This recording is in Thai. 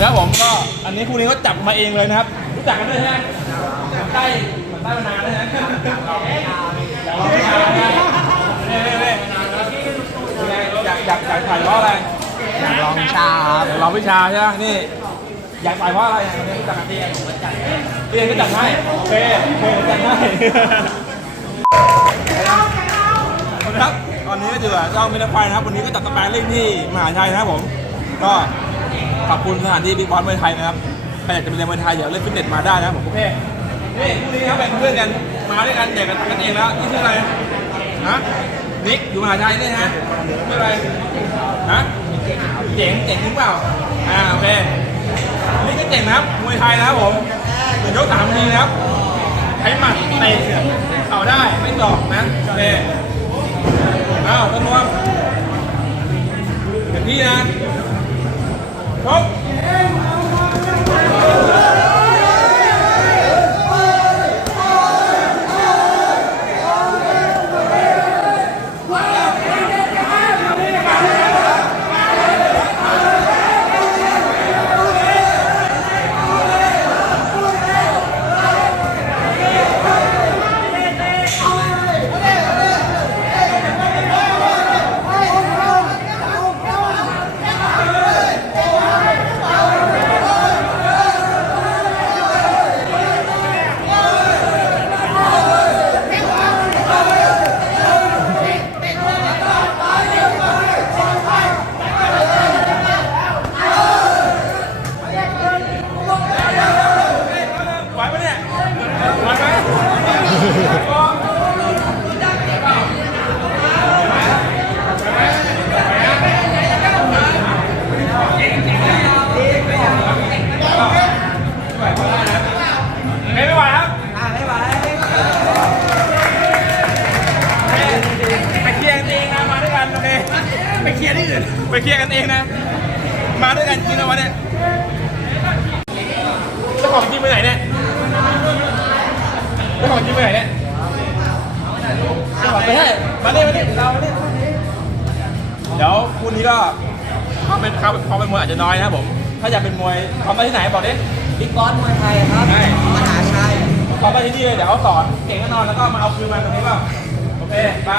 นี่คู่นี้ก็จับมาเองเลยนะครับ รู้จักกันด้วยใช่ไหมใต้เหมือนใต้มานานเลยนะอยากลองวิชาเนี่ยเนี่ยอยากอยากอยากถ่ายเพราะอะไรอยากลองชาครับอยากลองวิชาใช่ไหมนี่อยากถ่ายเพราะอะไรอย่างนี้รู้จักกันเตียนเตียนก็จัดให้โอเคโอเคจัดให้ครับตอนนี้ก็อยู่กับเจ้าเมนไฟนะครับวันนี้ก็จัดสแปนเล่นที่มหาชัยนะครับผมก็ ขอบคุณสถานที่บิ๊กบอสเมืองไทยนะครับใครอยากจะไปเรียนเมืองไทยเดี๋ยวเล่นฟิตเนสมาได้นะครับผมโอเคนี่คู่นี้ครับเป็นเพื่อนกันมาด้วยกันเด็กกันกันเองแล้วนี่ชื่ออะไรฮะนิกอยู่มหาชัยนี่ฮะชื่ออะไรฮะเจ๋งเจ๋งจริงเปล่าอ่าโอเคนี่ก็เจ๋งนะครับมวยไทยนะครับผมเหนึ่งยกสามทีนะครับใช้หมัดเตะเข่าได้ไม่ตอกนะโอเคอ้าวต้นนวมอย่างที่นะ ช ยร์ที่อื่นไปเคลียร์กันเองนะ มาด้วยกันจริงนะวันเนี้ยเจ้าของจริงไปไหนเนี่ยเจ้าของจริงไปไหนเนี่ยไม่ใช่มาเนี่ยมาเนี่ยเรามาเนี่ยเดี๋ยวคู่นี้ก็เขาเป็นเขาเขาเป็นมวยอาจจะน้อยนะครับผม ถ้าอยากเป็นมวยเขามาที่ไหนบอกดิบิ๊กบอสมวยไทยครับใช่มหาชัยเขามาที่นี่เลยเดี๋ยวเขาสอนเก่งแน่นอนแล้วก็มาเอาคืนมาตรงนี้เปล่าโอเคไป